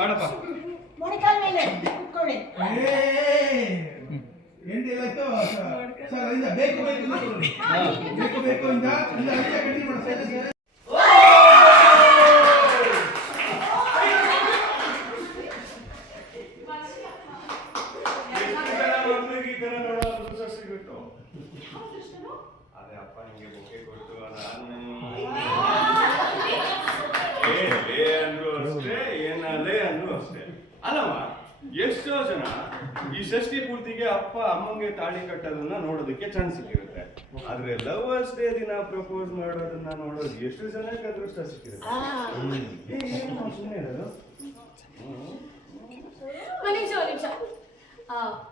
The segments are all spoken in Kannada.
ಮಾಡಪ್ಪ ಮೊಣಕಾಲ ಮೇಲೆ ಕುತ್ಕೊಳ್ಳಿ. ಸರ್ ಬೇಕು ಬೇಕು ಕಂಟಿನ್ಯೂ ಮಾಡಿ? ಅದೇ ಅಪ್ಪ ನಿಮಗೆ ಬೊಕ್ಕೆ ಕೊಟ್ಟು ನಾನು ಏ ಲೇ ಅಂದ್ರು ಅಷ್ಟೇ ಏನಲ್ಲೇ ಅಂದ್ರು ಅಷ್ಟೇ ಅಲ್ಲಮ್ಮ ಎಷ್ಟೋ ಜನ ಈ ಷಷ್ಠಿ ಪೂರ್ತಿಗೆ ಅಪ್ಪ ಅಮ್ಮಂಗೆ ತಾಳಿ ಕಟ್ಟೋದನ್ನ ನೋಡೋದಕ್ಕೆ ಚಾನ್ಸ್ ಸಿಕ್ಕಿರುತ್ತೆ. ಆದ್ರೆ ಲವರ್ಸ್ ಡೇ ದಿನ ಪ್ರಪೋಸ್ ಮಾಡೋದನ್ನ ನೋಡೋದು ಎಷ್ಟು ಜನಕ್ಕೆ ಅದೃಷ್ಟ ಸಿಕ್ಕಿರುತ್ತೆ?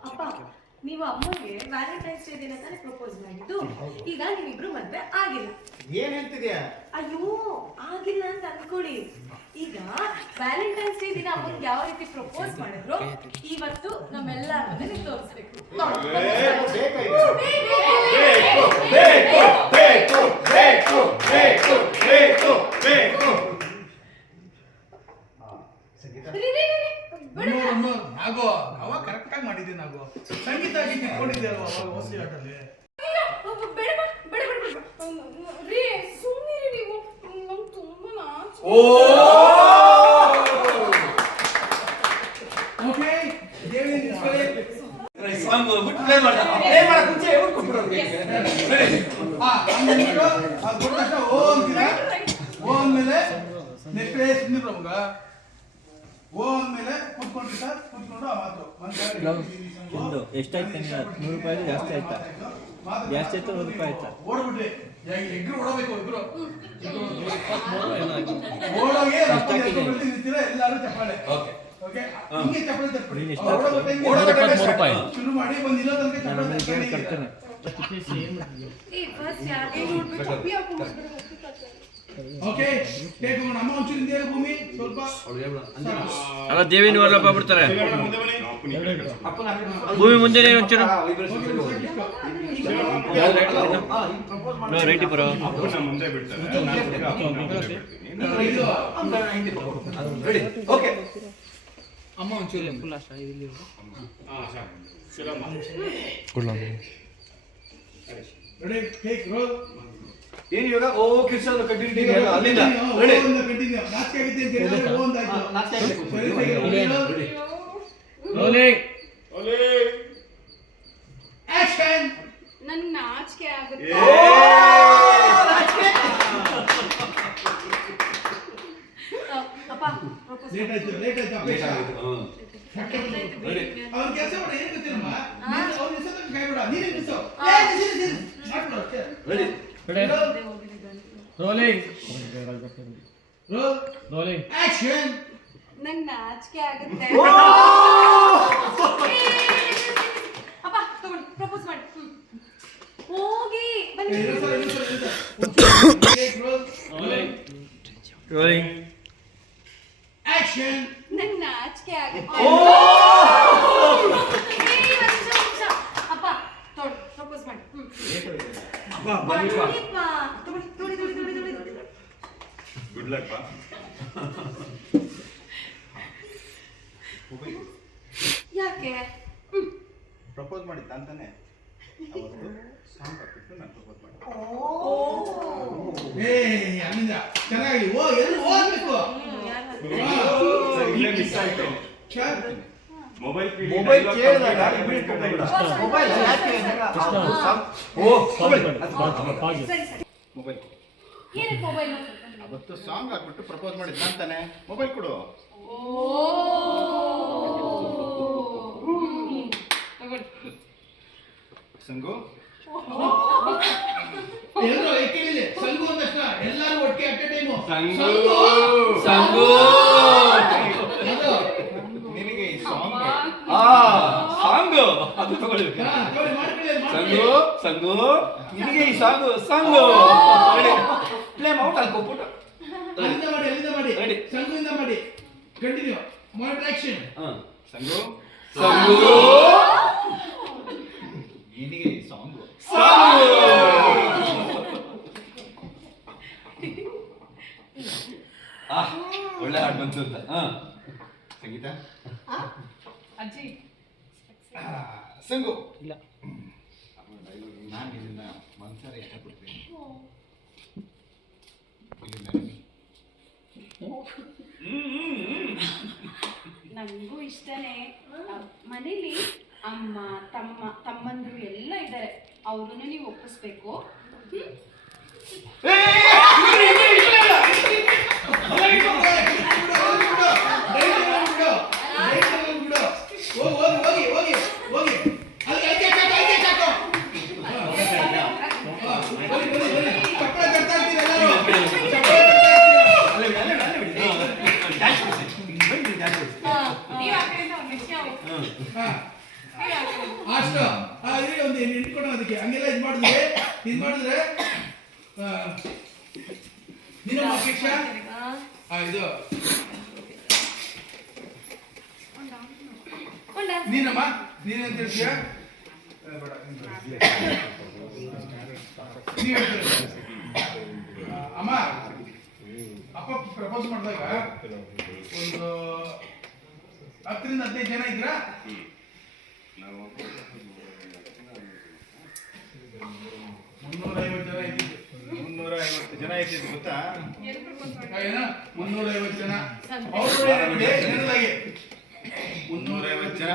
ಅಪ್ಪ ನೀವು ಅಮ್ಮಂಗೆ ವ್ಯಾಲೆಂಟೈನ್ಸ್ ಡೇ ದಿನ ತಾನೇ ಪ್ರಪೋಸ್ ಮಾಡಿದ್ದು. ಈಗ ನೀವಿಬ್ರು ಮದ್ವೆ ಆಗಿಲ್ಲ. ಏನ್ ಹೇಳ್ತಿದ್ಯಾ? ಅಯ್ಯೋ ಆಗಿಲ್ಲ ಅಂತ ಅನ್ಕೊಳ್ಳಿ. ಈಗ ವ್ಯಾಲೆಂಟೈನ್ಸ್ ಡೇ ದಿನ ಅಮ್ಮಂಗೆ ಯಾವ ರೀತಿ ಪ್ರಪೋಸ್ ಮಾಡಿದ್ರು ಇವತ್ತು ನಮ್ಮೆಲ್ಲ ಮನೇಲಿ ತೋರಿಸ್ಬೇಕು. ಬೇಕಾ ಈಗ? ಬೇಕು ಬೇಕು ಬೇಕು ಬೇಕು ಬೇಕು ಬೇಕು ಸಂಗೀತ? ನಾಗೋ ಕರೆಕ್ಟ್ ಆಗಿ ನಾಗೋ. ಅಲ್ವಾ ಅವಾಗ ಹೊಸ ಆಟಲ್ಲಿ? ಅಯ್ಯೋ, ಬೇಡ ಬಾ, ಬೇಡ ಬೇಡ ಬೇಡ ರೀ ಸುಮ್ಮನೆ ನೀವು ನಂಗೆ ತುಂಬಾ ನಾಚು ಓಕೆ ದೇವಿ ನಿಲ್ಸ್ಕೊಳ್ಳಿ ಸಾಂಗ್ ಬಿಟ್ಟು ಪ್ಲೇ ಮಾಡ್ತಾರೆ ಪ್ಲೇ ಮಾಡಕ್ ಮುಂಚೆ ಕೊಟ್ಟ ತಕ್ಷಣ ಓ ಓಂ ನೆಕ್ಸ್ಟ್ ಸುಮ್ಮನೆ ಮಗ ಓ ಅಂದ್ಮೇಲೆ ಕೂತ್ಕೊಂಡ್ರಿ ಸರ್. ಕೂತ್ಕೊಂಡು ಆ ಮಾತು. ಒಂದು ಎಷ್ಟಾಯ್ತು? ನೂರು ರೂಪಾಯಿ ಜಾಸ್ತಿ ಆಯ್ತಾ? ಜಾಸ್ತಿ ಆಯ್ತು ನೂರು ರೂಪಾಯಿ ಆಯ್ತಾ? ಓಡ್ಬಿಟ್ರಿ. ಎಗ್ರು ಓಡಬೇಕು ಇಬ್ರು. ಓಡೋಗಿ? ಎಲ್ಲರೂ ಚಪ್ಪಾಳೆ. ಓಕೆ. ಹಿಂಗೆ ರೂಪಾಯಿ. ಶುರು ಮಾಡಿ ಇಲ್ಲೋ ತನಕ. ಓಕೆ ಟೇಕ್ ಒಂಚೂರು ಹಿಂದೆ ಭೂಮಿ. ಸ್ವಲ್ಪ ಅಲ್ಲ ದೇವಿನ ಅಲ್ಲ ಬಿಡ್ತಾರೆ. ಭೂಮಿ ಮುಂದೆ ಒಂಚೂರು. ರೈಟಿ ಬರೋ ಮುಂದೆ ಬಿಡ್ತಾರೆ. ಓಕೆ ಸಾಕು. ಶಿವಮ್ಮ. ರೆಡಿ ಟೇಕ್ ರೋಲ್ ಏನು ಇವಾಗ? ಓ ಕಿರ್ಸಲ್ ಕಂಟಿನ್ಯೂ ಅಲ್ಲಿಂದ. ರೆಡಿ ಕಂಟಿನ್ಯೂ ನಾಚಿಕೆ ಅಂತ ಹೇಳಿದ್ರೆ ಓ. ಆಕ್ಷನ್ ನನ್ಗೆ ನಾಚಿಕೆ ಆಗುತ್ತೆ ಏ. ಆ, ಅಪ್ಪ ಪ್ರಪೋಸ್ ಲೇಟ್ ಆಯ್ತು ಲೇಟ್ ಆಯ್ತು ಲೇಟ್ ಅಪೇಕ್ಷ ಆಗಿತ್ತು ಹ್ಮ್. ರೆಡಿ ಅವ್ನ ಕೆಲಸ ಮಾಡ ಏನು ಗೊತ್ತಿಲ್ಲಮ್ಮ ನೀನು ಅವ್ನ ಹೆಸರು ಕಾಯ್ಬೇಡ ನೀನೇ ನಿಲ್ಸು ಆ. ಏ ನಿಲ್ಸು, ನಿಲ್ಸು. ಮಾಡ್ಬಿಡು ಅಷ್ಟೇ ready rolling roll rolling action ನಂಗೆ ನಾಚಿಕೆ ಆಗುತ್ತೆ. ಅಪ್ಪ ತಗೊಂಡು ಪ್ರಪೋಸ್ ಮಾಡಿ. ಹ್ಮ್. ಹೋಗಿ ಬನ್ನಿ. ಇನ್ನೊಂದು ಸಲ ಇನ್ನೊಂದು ಸಲ ಇನ್ನೊಂದು ಸಲ ಟೇಕ್ ರೋಲ್ ರೋಲಿಂಗ್ ಆಕ್ಷನ್ ನಂಗೆ ನಾಚಿಕೆ ಆಗುತ್ತೆ. ಏ, ಒಂದ್ ನಿಮಿಷ, ಒಂದ್ ನಿಮಿಷ. ಅಪ್ಪ ತೊಡ್ ಪ್ರಪೋಸ್ ಮಾಡಿ. ಹ್ಮ್. ಬನ್ನಿಪ್ಪ. ತೊಗೊಳ್ಳಿ, ತೊಗೊಳ್ಳಿ, ತೊಗೊಳ್ಳಿ, ತೊಗೊಳ್ಳಿ, ತೊಗೊಳ್ಳಿ, ತೊಗೊಳ್ಳಿ. ಗುಡ್ ಲಕ್ ಬಾ ಯಾಕೆ. ಪ್ರಪೋಸ್ ಮಾಡಿದ್ದ ಅಂತಾನೆ. ಅವತ್ತು ಹಾಕ್ಬಿಟ್ಟು ನಾನು ಪ್ರಪೋಸ್ ಮಾಡಿದ್ದೆ. ಏ ಅಲ್ಲಿಂದ ಚೆನ್ನಾಗಿ. ಓ ಎಲ್ಲಿ ಹೋಗ್ಬೇಕು ಸರ್, ಇಲ್ಲೇ ಮಿಸ್ ಆಯ್ತು. ಮೊಬೈಲ್ ಮೊಬೈಲ್ ಕೇಳಿದಾಗ ಇಮಿಡಿಯೇಟ್ ಮೊಬೈಲ್ ಯಾಕೆ ಅಂದಾಗ ಓ ಮೊಬೈಲ್. ಸರಿ ಸರಿ. ಮೊಬೈಲ್. ಏನಕ್ಕೆ ಮೊಬೈಲ್ ಅವತ್ತು ಸಾಂಗ್ ಹಾಕ್ಬಿಟ್ಟು ಪ್ರಪೋಸ್ ಮಾಡಿದ್ದ ಅಂತಾನೆ. ಮೊಬೈಲ್ ಕೊಡು. ಸಂಗು? ಎಲ್ಲರೂ ಸಂಗು ಅಂದಷ್ಟ ಎಲ್ಲರೂ ಒಟ್ಟಿಗೆ ಅಟ್ ಟೈಮು. ಸಂಗು. ಸಂಗು! ನಿನಗೆ ಈ ಸಾಂಗ್ ಆ ಸಾಂಗ್! ಅದು ತಗೊಳ್ಳಿ. ಸಂಗು ಸಂಗು ನಿನಗೆ ಈ ಸಾಂಗ್ ಸಂಗು! ಪ್ಲೇ ಮೌಟ್ ಅಲ್ಲಿ ಕೊಟ್ಬಿಟ್ಟು ಅಲ್ಲಿಂದ ಮಾಡಿ ಅಲ್ಲಿಂದ ಮಾಡಿ. Ready. ಸಂಗುಯಿಂದ ಮಾಡಿ. ಕಂಟಿನ್ಯೂ ಮಾಡಿ ಆಕ್ಷನ್ ಹಾ ಸಂಗು ಸಂಗು ನಿನಗೆ ಈ ಸಾಂಗ್ ಆ ಒಳ್ಳೆ ಹಾಡು ಬಂತು ಅಂತ. ಹಾ. ಸಂಗೀತ? ಅಜ್ಜಿ. ಸಂಗು ಇಲ್ಲ. ಡೈಲಾಗ್ ನಾನು ಇದನ್ನ ಮನ್ಸಾರೆ ಇಷ್ಟಪಡ್ತೀನಿ ಇಲ್ಲಿ ನನಗೆ ನನಗೂ ಇಷ್ಟನೇ ಮನೇಲಿ ಅಮ್ಮ ತಮ್ಮ ತಮ್ಮಂದಿರು ಎಲ್ಲ ಇದ್ದಾರೆ ಅವ್ರನ್ನ ನೀವು ಒಪ್ಪಿಸ್ಬೇಕು ಹ್ಮ್? ಹೋಗಿ ಹೋಗಿ ಹೋಗಿ ಅಲ್ಲಿ ಅಲ್ಲಿ ಚಾಕು, ಅಲ್ಲಿ ಚಾಕು. ಹಾ, ಬನ್ನಿ, ಬನ್ನಿ, ಬನ್ನಿ. ಚಪ್ಪಾಳೆ ತಟ್ತಾ ಇರ್ತೀರಿ ಎಲ್ಲರೂ. ಚಪ್ಪಾಳೆ ತಟ್ತಾ ಇರ್ತೀರಿ. ನೀವ್ ಆ ಕಡೆಯಿಂದ ಒಂದ್ ನಿಮಿಷ ಹೋಗಿ. ಹಾ. ನೀವ್ ಆ ಕಡೆ. ಅಷ್ಟು ಆ, ಇರಿ ಒಂದು ಇಟ್ಕೊಡೋಣ ಅದಕ್ಕೆ ಹಂಗೆಲ್ಲ ಇದು ಮಾಡಿದ್ರೆ ಇದು ಮಾಡಿದ್ರೆ ಆ, ನೀನಮ್ಮ ಅಪೇಕ್ಷ ಆ, ಆ, ಇದು. ಒಂದ. ನೀನಮ್ಮ? ನೀನೇನ್ ಹೇಳ್ತೀರ. ಅಮ್ಮ ಅಪ್ಪ ಪ್ರಪೋಸ್ ಮಾಡಿದಾಗ ಒಂದು ಹತ್ತರಿಂದ ಹದಿನೈದು ಜನ ಇದ್ರಾ ನಾವು ಮುನ್ನೂರ ಐವತ್ತು ಜನ ಮುನ್ನೂರ ಐವತ್ತು ಜನ ಇದ್ದಿದ್ದು ಗೊತ್ತಾ? ಏನ ಮುನ್ನೂರ ಐವತ್ತು ಜನ ಅವ್ರು ಮುನ್ನೂರ ಐವತ್ತು ಜನ.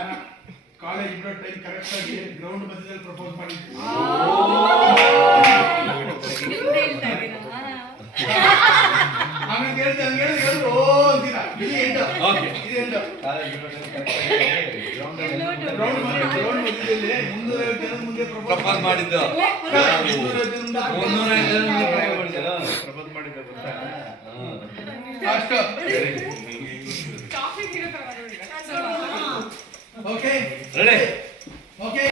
ಕಾಲೇಜ್ ಬಿಡೋ ಟೈಮ್ ಕರೆಕ್ಟ್ ಆಗಿ ಗ್ರೌಂಡ್ ಮಧ್ಯದಲ್ಲಿ ಪ್ರಪೋಸ್ ಮಾಡಿದ್ರು? ಆಮೇಲೆ ಕೇಳ್ತೆ ಹಂಗೆ ಹೇಳಿದ್ರೆ ಓ ಅಂತೀರ? ಇದು ಎಂಟು. ಇದು ಎಂಟು. ಕಾಲೇಜ್ ಬಿಡೋ ಟೈಮ್ ಕರೆಕ್ಟ್ ಮಧ್ಯದಲ್ಲಿ ಪ್ರಪೋಸ್ ಮಾಡಿದ್ದು. ಮುನ್ನೂರ ಐವತ್ತು ಜನದ ಮುಂದೆ ಜನ ಪ್ರಪೋಸ್ ಮಾಡಿದ್ದ ಪ್ರಪೋಸ್ ಮಾಡಿದ್ದ ಗೊತ್ತಾ ಅಷ್ಟು. ಓಕೆ ರೆಡಿ ಓಕೆ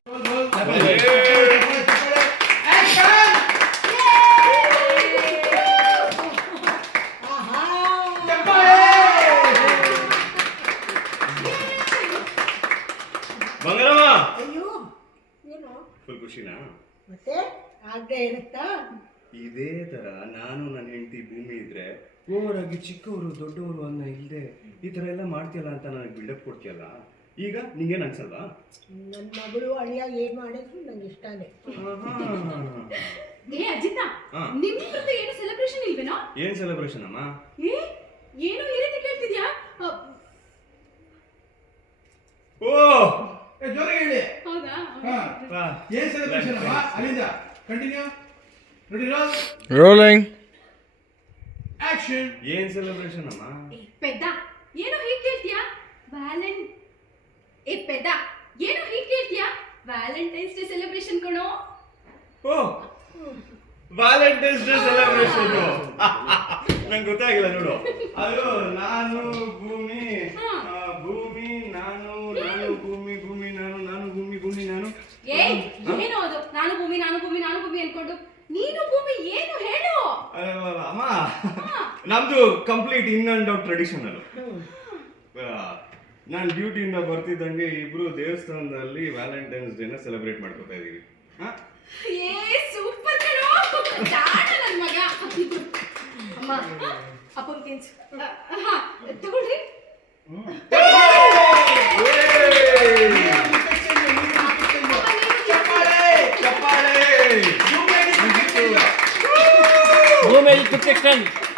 ಆಹಾ ಬಂಗಾರಮ್ಮ ಅಯ್ಯೋ ಏನು ಫುಲ್ ಖುಷಿನಾ ಮತ್ತೆ? ಆಗದೆ ಇರುತ್ತಾ? ಇದೇ ತರ ನಾನು ನನ್ನ ಹೆಂಡತಿ ಭೂಮಿ ಇದ್ರೆ ಓವರ್ ಆಗಿ ಚಿಕ್ಕವರು ದೊಡ್ಡವರು ಅನ್ನ ಇಲ್ಲದೆ ಈ ತರ ಎಲ್ಲ ಮಾಡ್ತೀಯಲ್ಲ ಅಂತ ನನಗೆ ಬಿಲ್ಡಪ್ ಕೊಡ್ತೀಯಲ್ಲ? ಈಗ ನಿಂಗೇನು ಅನ್ಸಲ್ವಾ? ನನ್ನ ಮಗಳು ಅಳಿಯ ಏನ್ ಮಾಡಿದ್ರು ನಂಗೆ ಇಷ್ಟನೇ. ಏ ಅಜಿತ ಹಾ. ನಿಮ್ಮಿಬ್ರದ್ದು ಏನು ಸೆಲೆಬ್ರೇಷನ್ ಇಲ್ವೇನೋ? ಏನ್ ಸೆಲೆಬ್ರೇಷನ್ ಅಮ್ಮ? ಏ ಏನು ಈ ರೀತಿ ಕೇಳ್ತಿದ್ಯಾ? ಓ! ಜೋರಾಗಿ ಹೇಳಿ. ಹೌದಾ? ಹಾ. ಏನ್ ಸೆಲೆಬ್ರೇಷನ್ ಅಮ್ಮ ಅಲ್ಲಿಂದ. Continue ready roll Rolling. Action ಏನ್ ಸೆಲೆಬ್ರೇಷನ್ ಅಮ್ಮ? ಪೆದ್ದ. ಏನು ಹೀಗೆ ಕೇಳ್ತೀಯಾ? ವ್ಯಾಲೆಂಟ್ ಏ ಪೆದ್ದ. ಏನು ಹೀಗೆ ಕೇಳ್ತೀಯಾ? ವ್ಯಾಲೆಂಟೈನ್ಸ್ ಡೇ ಸೆಲೆಬ್ರೇಷನ್ ಕಣೋ. ಓ. ವ್ಯಾಲೆಂಟೈನ್ಸ್ ಡೇ ಸೆಲೆಬ್ರೇಷನ್ ನಂಗೆ ಗೊತ್ತಾಗಿಲ್ಲ ನೋಡು. ಅದು ನಾನು ಭೂಮಿ ಆ, ಭೂಮಿ ನಾನು ನಾನು ಭೂಮಿ ಭೂಮಿ ನಾನು ನಾನು ಭೂಮಿ ಭೂಮಿ ನಾನು ಏ ಏನು ಅದು ನಾನು ಭೂಮಿ ನಾನು ಭೂಮಿ ನಾನು ಭೂಮಿ ಅನ್ಕೊಂಡು. ನೀನು ಭೂಮಿ ಏನು ಹೇಳು? ಅಮ್ಮ. ನಮ್ದು complete in and out traditional ನಾನು ಡ್ಯೂಟಿಯಿಂದ ಬರ್ತಿದ್ದಂಗೆ ಇಬ್ರು ದೇವಸ್ಥಾನದಲ್ಲಿ ವ್ಯಾಲೆಂಟೈನ್ಸ್ ಡೇನ ಸೆಲೆಬ್ರೇಟ್ ಮಾಡ್ಕೊತಾ ಇದೀವಿ. ಏ ಸೂಪರ್ ಕಣೋ. ಜಾಣ ನನ್ ಮಗ. ಅಮ್ಮ ಅಪ್ಪನ್ ತಿನ್ಸು ಹಾ ತಗೊಳ್ರಿ. ಚಪ್ಪಾಳೆ